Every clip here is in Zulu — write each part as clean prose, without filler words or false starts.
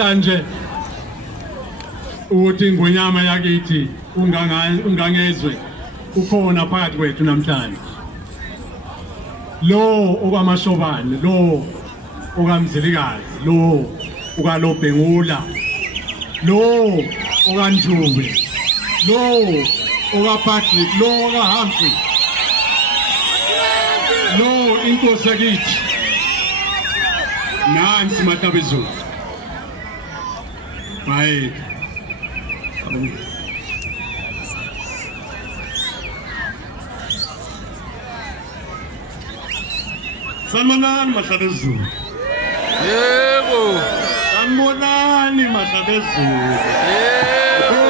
namhlanje uthi ingonyama yakithi ungangezwe ukhona phakathi kwethu namhlanje lo okwamashobane lo okamzilikazi lo okalobhengula lo okanjube lo okaPatrick lo okaHumphrey lo INkosi yakithi nansi matabezo bye sanibonani mahlabezulu yebo sanibonani mahlabezulu yebo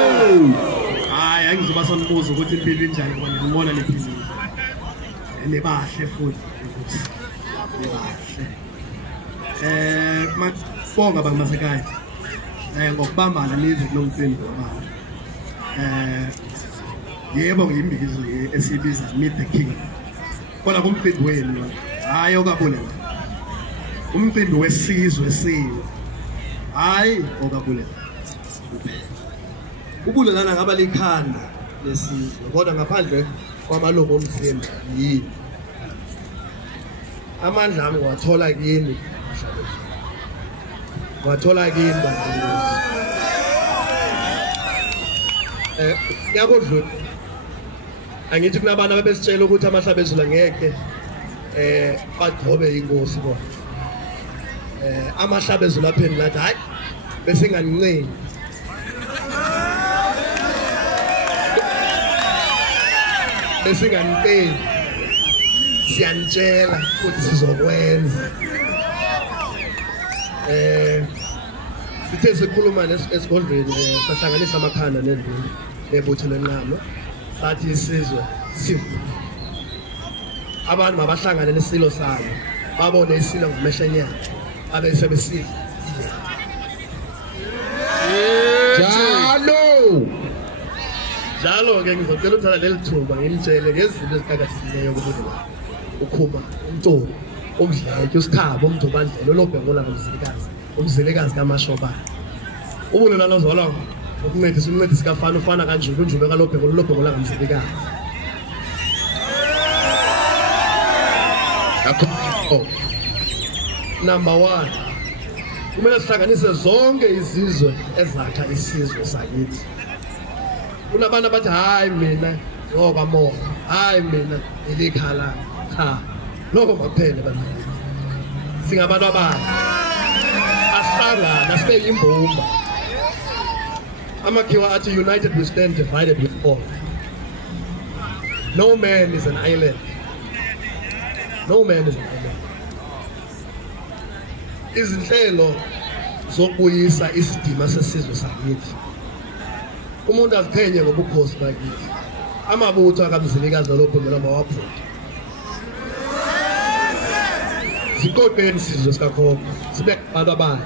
hayi angizoba sanbuza ukuthi impilo injani ngoba ngibona lephilile nebahle futhi nebahle mabonga bangasekhaya ngokubambana nize kulomcimbi wabana yebo ngiyimbizo esibiza meet the king kodwa kumcimbi wenu hayi okaBulelani umcimbi wesizwe silo hayi okaBulelani uBulelani ngaba likhanda lesizwe kodwa ngaphandle kwamalungu omzimba yini amandla ami wathola kini yakodlula angithi kunabantu ababesitshela ukuthi amahlabezulu ngeke badrobe inkosi bona amahlabezulu apheni lathi hayi bese nganinceni bese nganipeni siyanitshela ukuthi sizokwenza sithe sikhuluma esigodlweni sahlanganisa amakhanda nendlu nebutho lenqamo sathi isizwe sivu abantu mabahlangane nesilo salo babone isilo ngomehlenyana abese besidla njalo ke ngizocela ukuthatha leli thuba ngimtshele ngezinto ezikakasileyo ukuthi ukhuma umntwana umdleke usikhabo umdobandlela olobhengula ngomzilikazi umzilikazi kaMashobane uBulelani ozwala ukuncedisa umncedisi kafana ufana kanjulu unjube kalobhengula ngomzilikazi number 1 kumele sihlanganise zonke izizwe ezakha isizwe sakithi kunabantu abathi hayi mina ngoba moya hayi mina ilikhala cha lokho makuphele bani singabantu abanye asihlangana sibe imbumba amakhiwa athi united we stand, divided we fall. No man is an island. No man is an island. Izinhlelo zokubuyisa isidima sesizwe sakithi umuntu aziphenye ngobukhosi bakithi amabutho akamzilikazi lobhengela mawaphuta siqoqeni isizwe sikakhokho sibe abantu abanye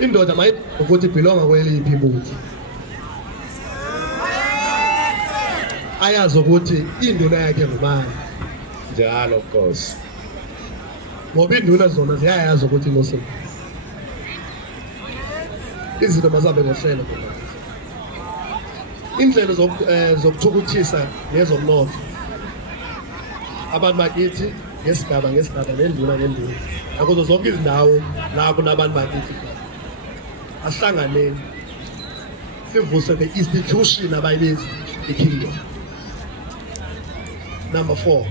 indoda mayithi ukuthi belonga kweliphi ibutho ayazi ukuthi induna yakhe ngubani njalo Nkosi ngoba induna zona ziyayazi ukuthi inkosi izinto mazabe ngohlelo indlela zokuthukuthisa nezomnotho abantu bakithi ngesigaba nenduna akuzo zonke izindawo la kunabantu bakithi asihlanganeni sivuse the institution abayibiza the kingdom. Number 4,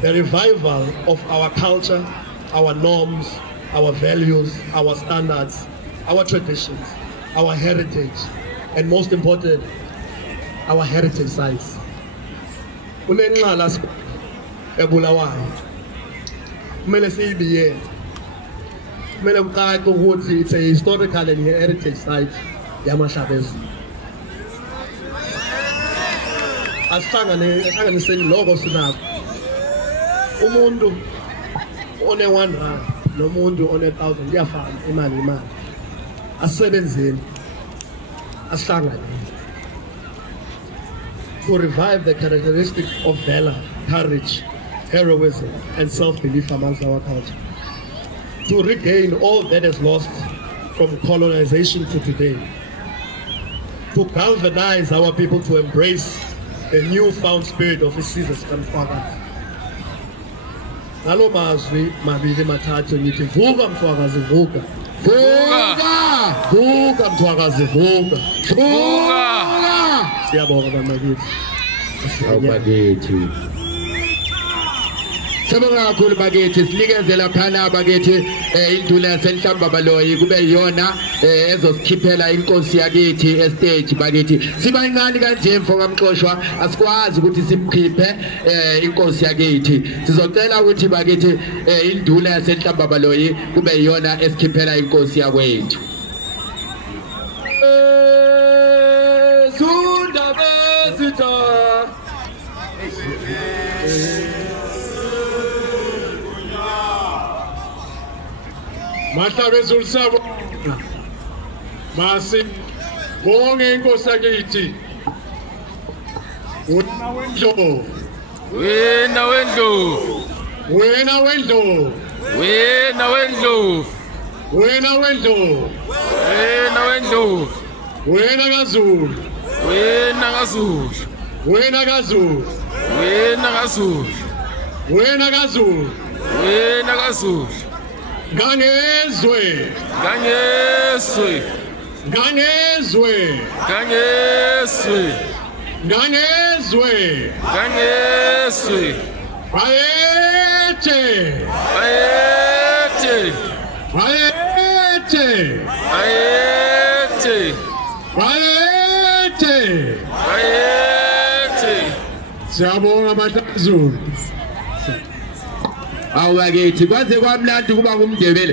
the revival of our culture, our norms, our values, our standards, our traditions, our heritage, and most important, our heritage sites. Unenqala eBulawayo kumele siyibiye kumele kuqaqe ukuthi it's a historical and heritage site yamahlabezulu. Asihlanganiseni lokho sinako umuntu one 1 rand nomuntu one 1000 kuyafana imali asebenzeni asihlangane to revive the characteristics of valor, courage, heroism and self-belief amongst our culture, to regain all that is lost from colonization to today, to galvanize our people to embrace a newfound spirit of isizwe sikaMthwakazi. Nalo mazwi mabili mathathu ngithi vuka Mthwakazi vuka. Vuka Mthwakazi vuka. Siyabonga bamakithi. Abakithi. Sabonga kakhulu bakithi, sinikeze laphana bakithi induna yasenhlamba baloyi kube yona ezosikhiphela inkosi yakithi estage bakithi. Sibancane kanje mfokamxoshwa asikwazi ukuthi sikhiphe inkosi yakithi. Sizocela ukuthi bakithi induna yasenhlamba baloyi kube yona esikhiphela inkosi yakwethu. Sunda besita Mahlabe zulisabo masi bonge inkosi yakithi wena wendlovu Wena wendlovu wena wendlovu Wena wendlovu wena wendlovu Wena wendlovu wena kaZulu Wena kaZulu wena kaZulu Wena kaZulu wena kaZulu Wena kaZulu Ngangezwe Ngangezwe Ngangezwe Ngangezwe Ngangezwe Ngangezwe Bayethe Bayethe Bayethe Bayethe Bayethe Bayethe Siyabonga amaZulu Awakithi kwaze kwamnandi kuba ngumNdebele.